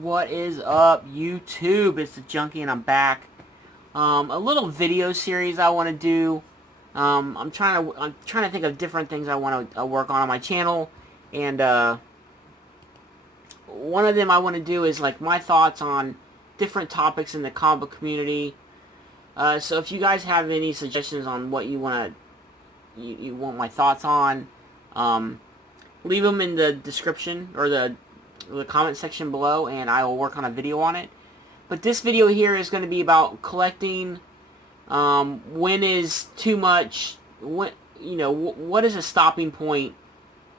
What is up, YouTube? It's the Junkie, and I'm back. A little video series I want to do. I'm trying to think of different things I want to work on my channel, and one of them I want to do is like my thoughts on different topics in the comic book community. So if you guys have any suggestions on what you want my thoughts on, leave them in the description or the comment section below, and I will work on a video on it. But this video here is going to be about collecting. When is too much? What is a stopping point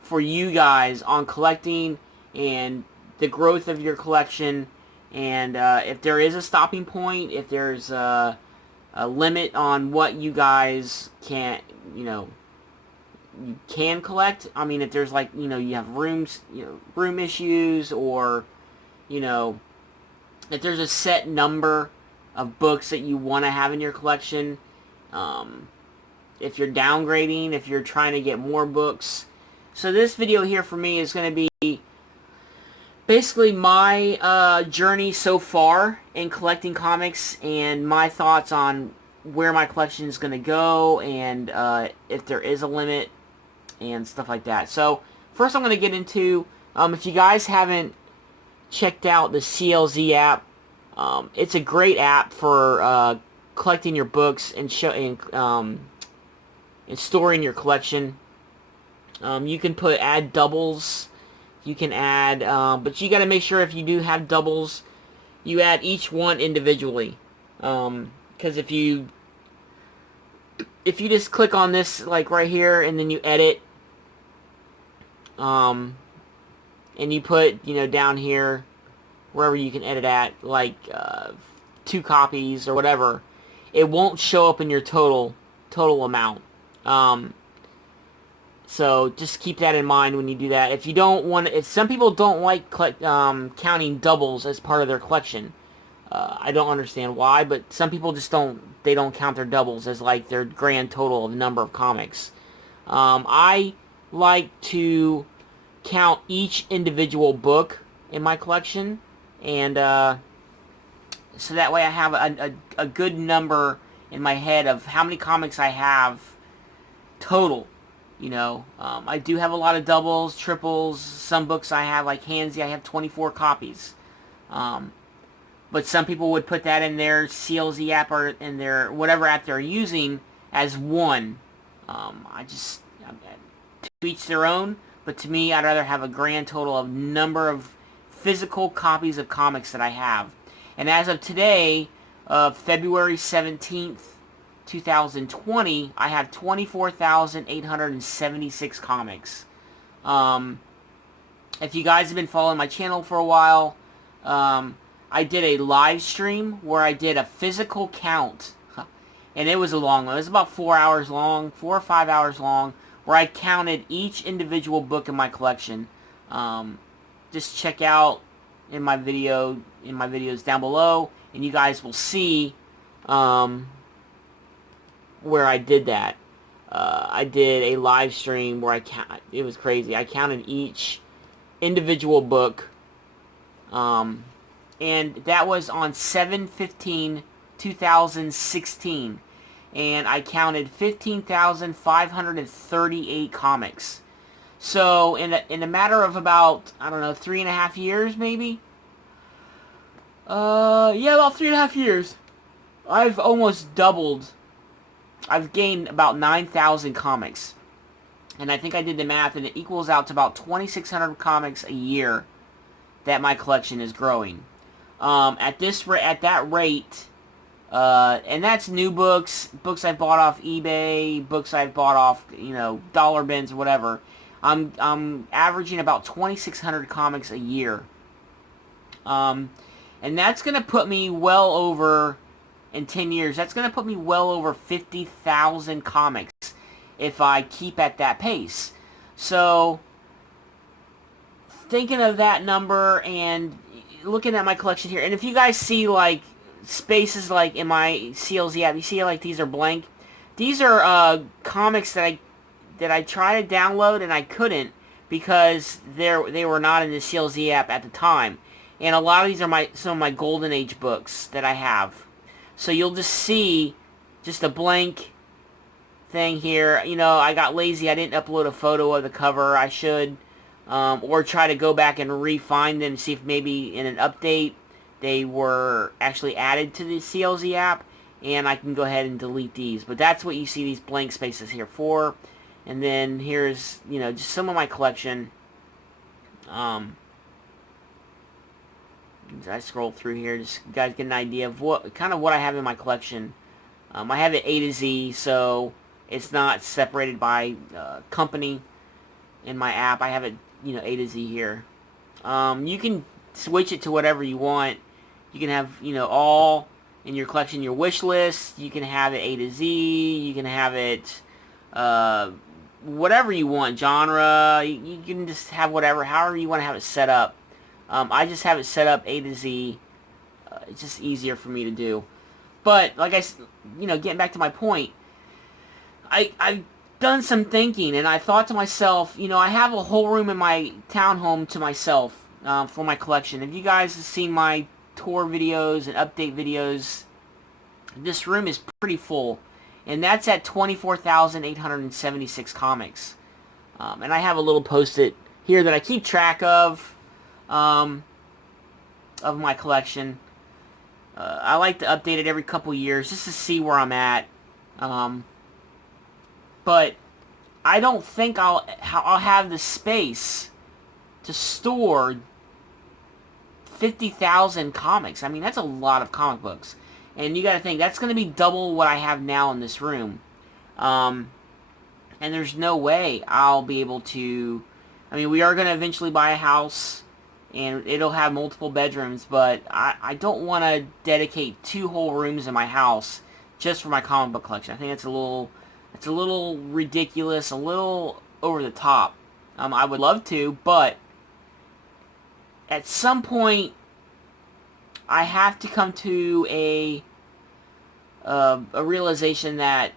for you guys on collecting and the growth of your collection? And if there is a stopping point, if there's a limit on what you guys you can collect. I mean, if there's like, you have room issues, or, if there's a set number of books that you want to have in your collection, if you're downgrading, if you're trying to get more books. So this video here for me is going to be basically my journey so far in collecting comics and my thoughts on where my collection is going to go, and if there is a limit and stuff like that. So first I'm going to get into, if you guys haven't checked out the CLZ app, it's a great app for collecting your books and storing your collection. You can add doubles. You can add, but you got to make sure if you do have doubles, you add each one individually. Because if you just click on this, like right here, and then you edit, and you put, down here, wherever you can edit at, like 2 copies or whatever, it won't show up in your total amount. So just keep that in mind when you do that. If you don't want, if some people don't like counting doubles as part of their collection, I don't understand why, but some people just don't. They don't count their doubles as like their grand total of number of comics. I like to count each individual book in my collection, and so that way I have a good number in my head of how many comics I have total. I do have a lot of doubles, triples. Some books I have, like Hansy, I have 24 copies. But some people would put that in their CLZ app or in their whatever app they're using as one. To each their own. But to me, I'd rather have a grand total of number of physical copies of comics that I have. And as of today, February 17th, 2020, I have 24,876 comics. If you guys have been following my channel for a while, I did a live stream where I did a physical count, and it was a long one. It was about 4 hours long, 4 or 5 hours long, where I counted each individual book in my collection. Just check out in my videos down below, and you guys will see where I did that. I did a live stream where it was crazy. I counted each individual book, and that was on 7/15/2016, and I counted 15,538 comics. So in a matter of about, I don't know, 3.5 years, maybe. Yeah, about 3.5 years. I've almost doubled. I've gained about 9,000 comics, and I think I did the math, and it equals out to about 2,600 comics a year that my collection is growing. At that rate, and that's new books I've bought off eBay, books I've bought off, dollar bins or whatever. I'm averaging about 2,600 comics a year, and that's gonna put me well over. In 10 years, that's going to put me well over 50,000 comics if I keep at that pace. So, thinking of that number and looking at my collection here, and if you guys see like spaces like in my CLZ app, you see like these are blank. These are comics that I tried to download and I couldn't because they were not in the CLZ app at the time. And a lot of these are some of my Golden Age books that I have. So you'll just see just a blank thing here. You know, I got lazy. I didn't upload a photo of the cover. I should. Or try to go back and re-find them, see if maybe in an update they were actually added to the CLZ app, and I can go ahead and delete these. But that's what you see these blank spaces here for. And then here's, you know, just some of my collection. As I scroll through here, just you guys get an idea of what I have in my collection. I have it A to Z, so it's not separated by company in my app. I have it, you know, A to Z here. You can switch it to whatever you want. You can have, you know, all in your collection, your wish list. You can have it A to Z. You can have it whatever you want, genre. You can just have whatever, however you want to have it set up. I just have it set up A to Z. It's just easier for me to do. But like you know, getting back to my point, I've done some thinking, and I thought to myself, you know, I have a whole room in my townhome to myself for my collection. If you guys have seen my tour videos and update videos, this room is pretty full, and that's at 24,876 comics. And I have a little post-it here that I keep track of my collection. I like to update it every couple years just to see where I'm at. But I don't think I'll have the space to store 50,000 comics. I mean, that's a lot of comic books. And you got to think, that's going to be double what I have now in this room. And there's no way I'll be able to... I mean, we are going to eventually buy a house, and it'll have multiple bedrooms, but I don't want to dedicate 2 whole rooms in my house just for my comic book collection. I think it's a little ridiculous, a little over the top. I would love to, but at some point, I have to come to a realization that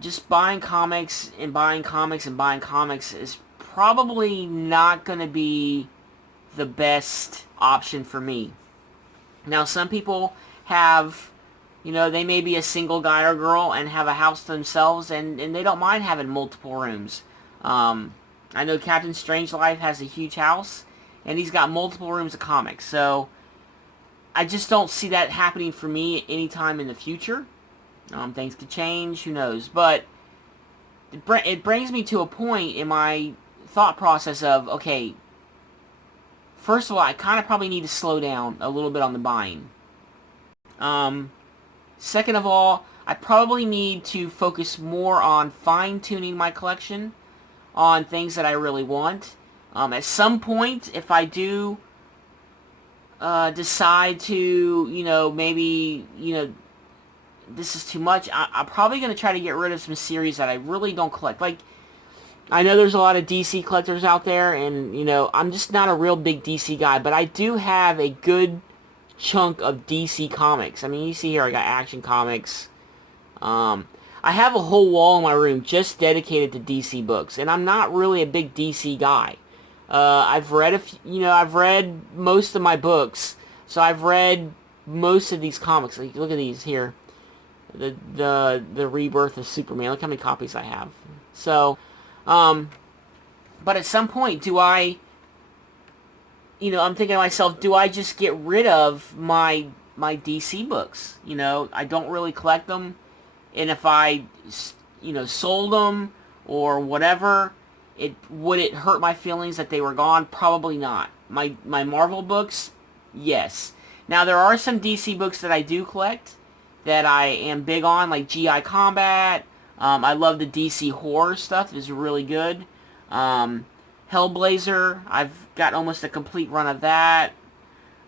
just buying comics and buying comics and buying comics is probably not going to be the best option for me. Now, some people have, you know, they may be a single guy or girl and have a house to themselves, and they don't mind having multiple rooms. I know Captain Strangelove has a huge house, and he's got multiple rooms of comics. So I just don't see that happening for me anytime in the future. Things could change, who knows. But it brings me to a point in my thought process of, okay, first of all, I kind of probably need to slow down a little bit on the buying. Second of all, I probably need to focus more on fine-tuning my collection on things that I really want. At some point, if I do decide to, you know, maybe, you know, this is too much, I'm probably going to try to get rid of some series that I really don't collect. Like, I know there's a lot of DC collectors out there, and, you know, I'm just not a real big DC guy, but I do have a good chunk of DC comics. I mean, you see here I got Action Comics. I have a whole wall in my room just dedicated to DC books, and I'm not really a big DC guy. I've read I've read most of my books, so I've read most of these comics. Like, look at these here, the Rebirth of Superman. Look how many copies I have. So, but at some point, do I, you know, I'm thinking to myself, do I just get rid of my DC books? You know, I don't really collect them, and if I, you know, sold them or whatever, would it hurt my feelings that they were gone? Probably not. My Marvel books, yes. Now, there are some DC books that I do collect that I am big on, like G.I. Combat. I love the DC horror stuff. It's really good. Hellblazer, I've got almost a complete run of that.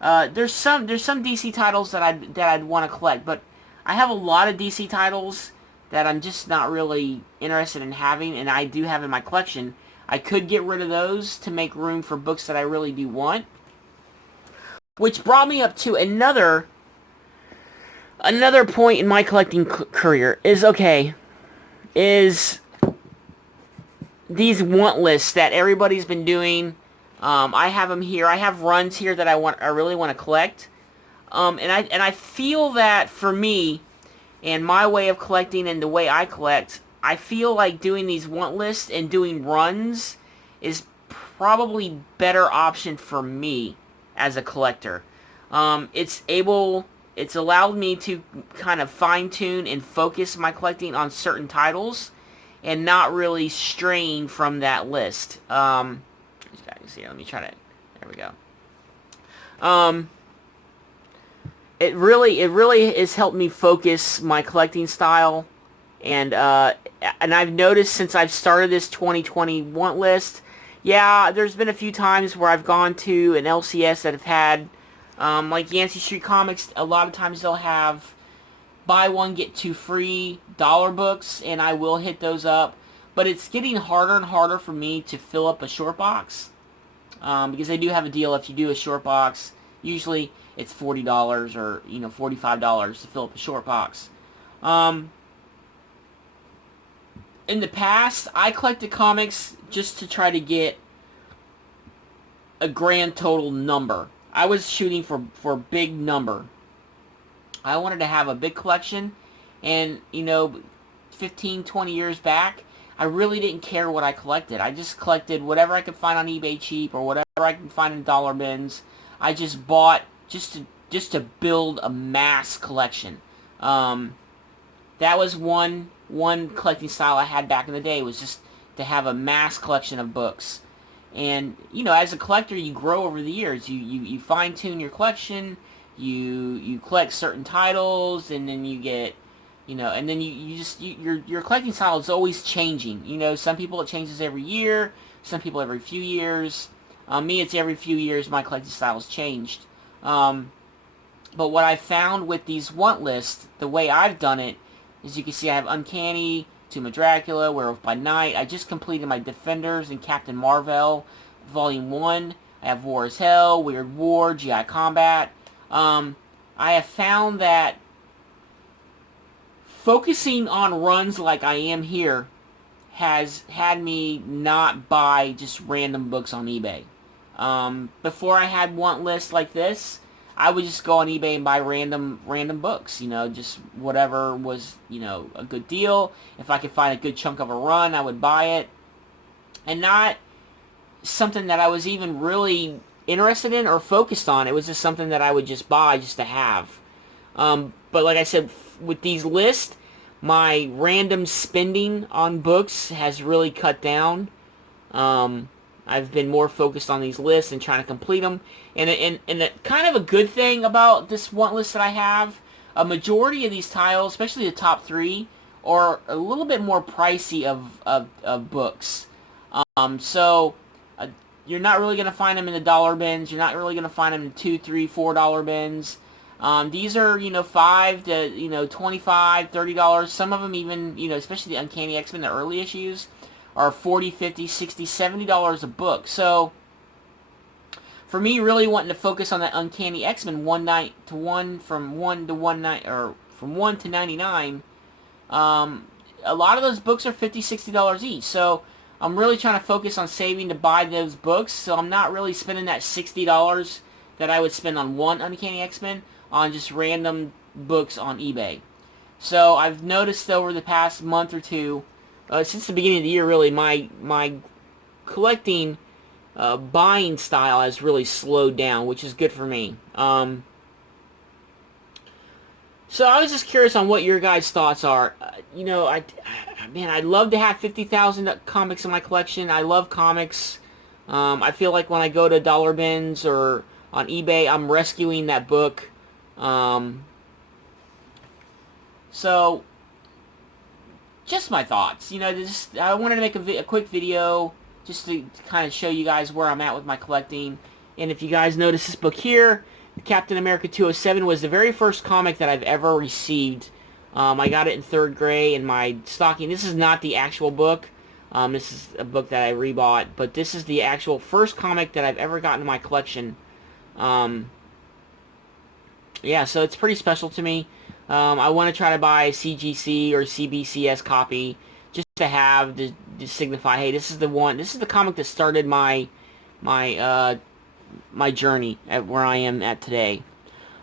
There's some DC titles that I'd want to collect, but I have a lot of DC titles that I'm just not really interested in having, and I do have in my collection. I could get rid of those to make room for books that I really do want. Which brought me up to another point in my collecting career is, okay, is these want lists that everybody's been doing. I have them here. I have runs here that I really want to collect. And I feel that for me and my way of collecting and the way I collect, I feel like doing these want lists and doing runs is probably better option for me as a collector. It's allowed me to kind of fine tune and focus my collecting on certain titles and not really strain from that list. Let me try to. There we go. Um, it really has helped me focus my collecting style, and I've noticed since I've started this 2020 want list, yeah, there's been a few times where I've gone to an LCS that have had, like Yancey Street Comics. A lot of times they'll have buy one get two free dollar books, and I will hit those up. But it's getting harder and harder for me to fill up a short box, because they do have a deal. If you do a short box, usually it's $40 or $45 to fill up a short box. In the past, I collected comics just to try to get a grand total number. I was shooting for a big number. I wanted to have a big collection, and 15, 20 years back, I really didn't care what I collected. I just collected whatever I could find on eBay cheap or whatever I could find in dollar bins. I just bought just to build a mass collection. That was one collecting style I had back in the day, was just to have a mass collection of books. And as a collector, you grow over the years. You fine tune your collection. You collect certain titles, and then you get, and then your collecting style is always changing. Some people it changes every year. Some people every few years. Me, it's every few years my collecting style has changed. But what I found with these want lists, the way I've done it, is you can see I have Uncanny, Tomb of Dracula, Werewolf by Night. I just completed my Defenders and Captain Marvel, Volume 1. I have War as Hell, Weird War, GI Combat. I have found that focusing on runs like I am here has had me not buy just random books on eBay. Before I had want lists like this, I would just go on eBay and buy random books, just whatever was, a good deal. If I could find a good chunk of a run, I would buy it. And not something that I was even really interested in or focused on. It was just something that I would just buy just to have. But like I said, with these lists, my random spending on books has really cut down. I've been more focused on these lists and trying to complete them. And kind of a good thing about this want list that I have, a majority of these titles, especially the top 3, are a little bit more pricey of books. So you're not really going to find them in the dollar bins. You're not really going to find them in $2, $3, $4 bins. These are, $5 to, $25, $30. Some of them even, especially the Uncanny X-Men, the early issues, are $40, $50, $60, $70 a book. So for me, really wanting to focus on that Uncanny X-Men from 1 to 99, a lot of those books are $50, $60 each. So I'm really trying to focus on saving to buy those books. So I'm not really spending that $60 that I would spend on one Uncanny X-Men on just random books on eBay. So I've noticed over the past month or two, since the beginning of the year, really, my collecting buying style has really slowed down, which is good for me. So I was just curious on what your guys' thoughts are. I'd love to have 50,000 comics in my collection. I love comics. I feel like when I go to dollar bins or on eBay, I'm rescuing that book. So just my thoughts. I wanted to make a quick video just to kind of show you guys where I'm at with my collecting. And if you guys notice this book here, Captain America 207 was the very first comic that I've ever received. I got it in 3rd grade in my stocking. This is not the actual book. This is a book that I rebought, but this is the actual first comic that I've ever gotten in my collection. Yeah, so it's pretty special to me. I want to try to buy a CGC or CBCS copy just to have to signify, hey, this is the comic that started my my journey at where I am at today.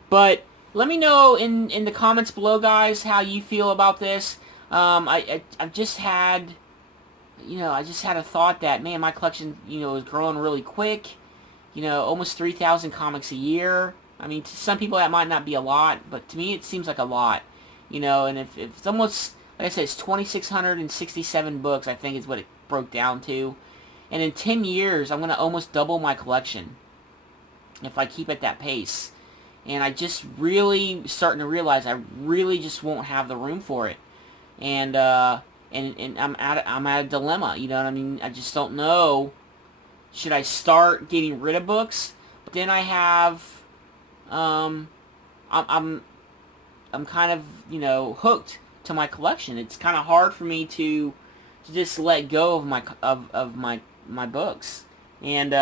But let me know in the comments below, guys, how you feel about this. I've just had, I just had a thought that, man, my collection, is growing really quick. Almost 3,000 comics a year. I mean, to some people that might not be a lot, but to me it seems like a lot. And if it's almost, like I said, it's 2,667 books, I think is what it broke down to. And in 10 years, I'm going to almost double my collection if I keep at that pace. And I just really starting to realize I really just won't have the room for it. And I'm at a dilemma, you know what I mean? I just don't know. Should I start getting rid of books? But then I have I'm kind of, hooked to my collection. It's kind of hard for me to just let go of my books. And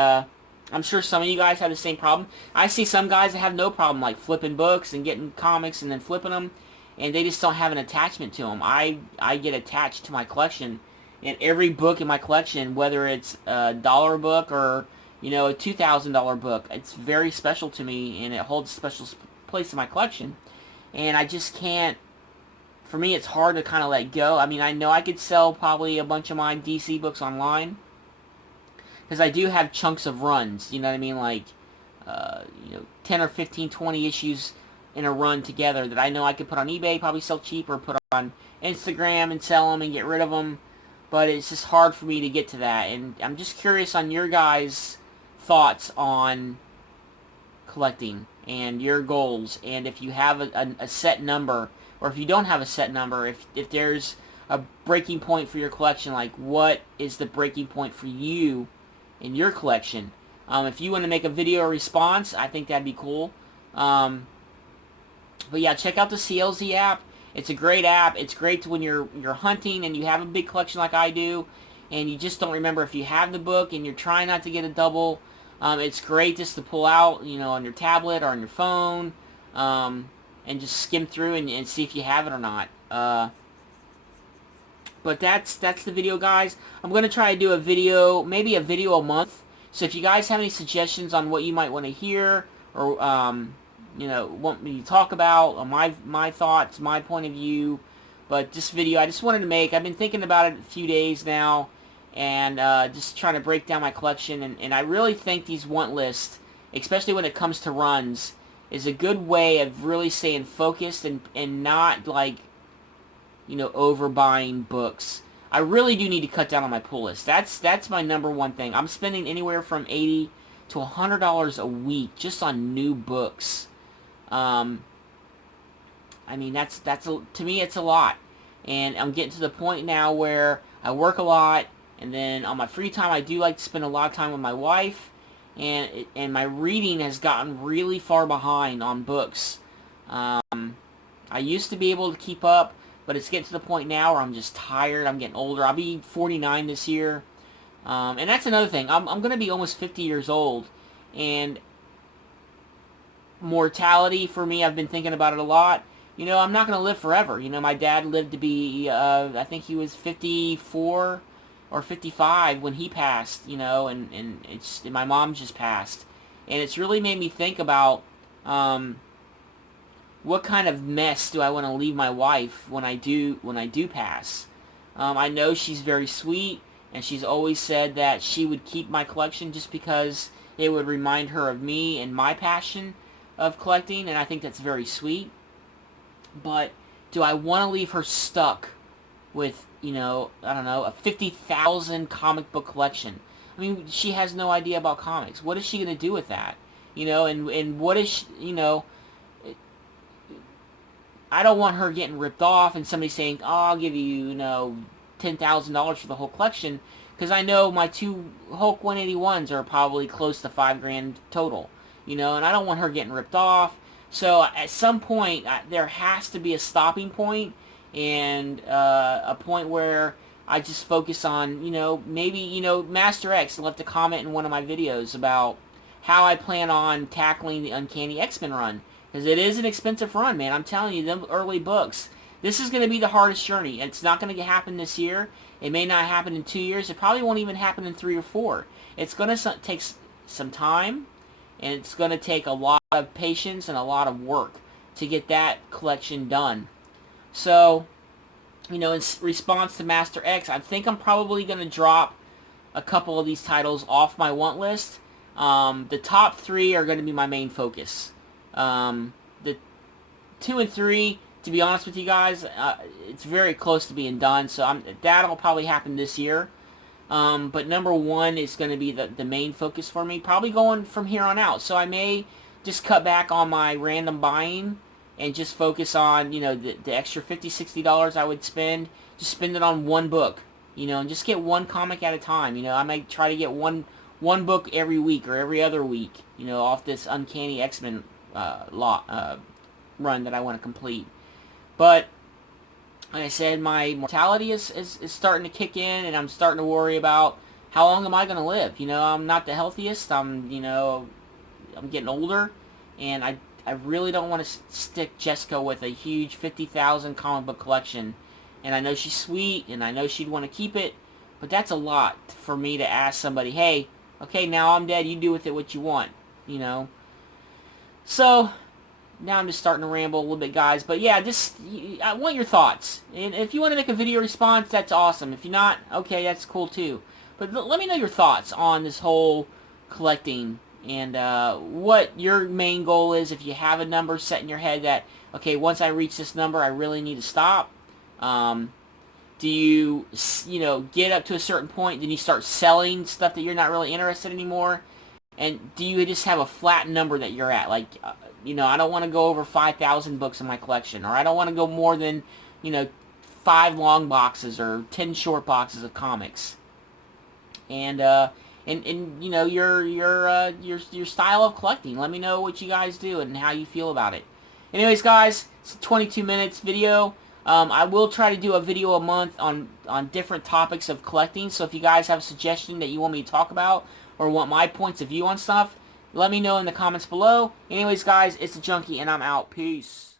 I'm sure some of you guys have the same problem. I see some guys that have no problem like flipping books and getting comics and then flipping them, and they just don't have an attachment to them. I get attached to my collection, and every book in my collection, whether it's a dollar book or a $2,000 book, it's very special to me, and it holds a special place in my collection. And I just can't. For me, it's hard to kind of let go. I mean, I know I could sell probably a bunch of my DC books online, because I do have chunks of runs, you know what I mean, like, 10 or 15, 20 issues in a run together that I know I could put on eBay, probably sell cheap, or put on Instagram and sell them and get rid of them, but it's just hard for me to get to that, and I'm just curious on your guys' thoughts on collecting and your goals, and if you have a set number, or if you don't have a set number, if there's a breaking point for your collection, like what is the breaking point for you in your collection. If you want to make a video response, I think that'd be cool. But yeah, check out the CLZ app. It's a great app. It's great when you're hunting and you have a big collection like I do, and you just don't remember if you have the book and you're trying not to get a double. It's great just to pull out, on your tablet or on your phone, and just skim through and see if you have it or not. But that's the video, guys. I'm going to try to do a video, maybe a video a month. So if you guys have any suggestions on what you might want to hear, or want me to talk about, or my thoughts, my point of view. But this video I just wanted to make. I've been thinking about it a few days now, and just trying to break down my collection. And I really think these want lists, especially when it comes to runs, is a good way of really staying focused and not like, overbuying books. I really do need to cut down on my pull list. That's my number one thing. I'm spending anywhere from $80 to $100 a week just on new books. I mean, to me, it's a lot. And I'm getting to the point now where I work a lot, and then on my free time, I do like to spend a lot of time with my wife, and my reading has gotten really far behind on books. I used to be able to keep up, but it's getting to the point now where I'm just tired. I'm getting older. I'll be 49 this year. And that's another thing. I'm going to be almost 50 years old. And mortality, for me, I've been thinking about it a lot. I'm not going to live forever. My dad lived to be, I think he was 54 or 55 when he passed, and my mom just passed. And it's really made me think about, what kind of mess do I want to leave my wife when I do pass? I know she's very sweet, and she's always said that she would keep my collection just because it would remind her of me and my passion of collecting, and I think that's very sweet. But do I want to leave her stuck with, I don't know, a 50,000 comic book collection? I mean, she has no idea about comics. What is she going to do with that? And what is she, I don't want her getting ripped off and somebody saying, oh, I'll give you, $10,000 for the whole collection, because I know my two Hulk 181s are probably close to $5,000 total, and I don't want her getting ripped off. So at some point, there has to be a stopping point, and a point where I just focus on, maybe, Master X left a comment in one of my videos about how I plan on tackling the Uncanny X-Men run. Because it is an expensive run, man. I'm telling you, them early books. This is going to be the hardest journey. It's not going to happen this year. It may not happen in 2 years. It probably won't even happen in 3 or 4. It's going to take some time, and it's going to take a lot of patience and a lot of work to get that collection done. So, in response to Master X, I think I'm probably going to drop a couple of these titles off my want list. The top 3 are going to be my main focus. The 2 and 3, to be honest with you guys, it's very close to being done, so that'll probably happen this year. But number 1 is going to be the main focus for me, probably going from here on out. So I may just cut back on my random buying and just focus on, the extra $50, $60 I would spend, just spend it on one book, and just get one comic at a time. I might try to get one book every week or every other week, off this Uncanny X-Men run that I want to complete. But like I said, my mortality is starting to kick in, and I'm starting to worry about how long am I going to live. I'm not the healthiest. I'm getting older, and I really don't want to stick Jessica with a huge 50,000 comic book collection. And I know she's sweet, and I know she'd want to keep it, but that's a lot for me to ask somebody, hey, okay, now I'm dead, you do with it what you want, So, now I'm just starting to ramble a little bit, guys. But yeah, I want your thoughts. And if you want to make a video response, that's awesome. If you're not, okay, that's cool too. But let me know your thoughts on this whole collecting and what your main goal is. If you have a number set in your head that, okay, once I reach this number, I really need to stop. Do you, get up to a certain point, then you start selling stuff that you're not really interested anymore? And do you just have a flat number that you're at? Like, I don't want to go over 5,000 books in my collection, or I don't want to go more than, 5 long boxes or 10 short boxes of comics. And your style of collecting. Let me know what you guys do and how you feel about it. Anyways, guys, it's a 22 minutes video. I will try to do a video a month on different topics of collecting. So if you guys have a suggestion that you want me to talk about or want my points of view on stuff, let me know in the comments below. Anyways, guys, it's the Junkie, and I'm out. Peace.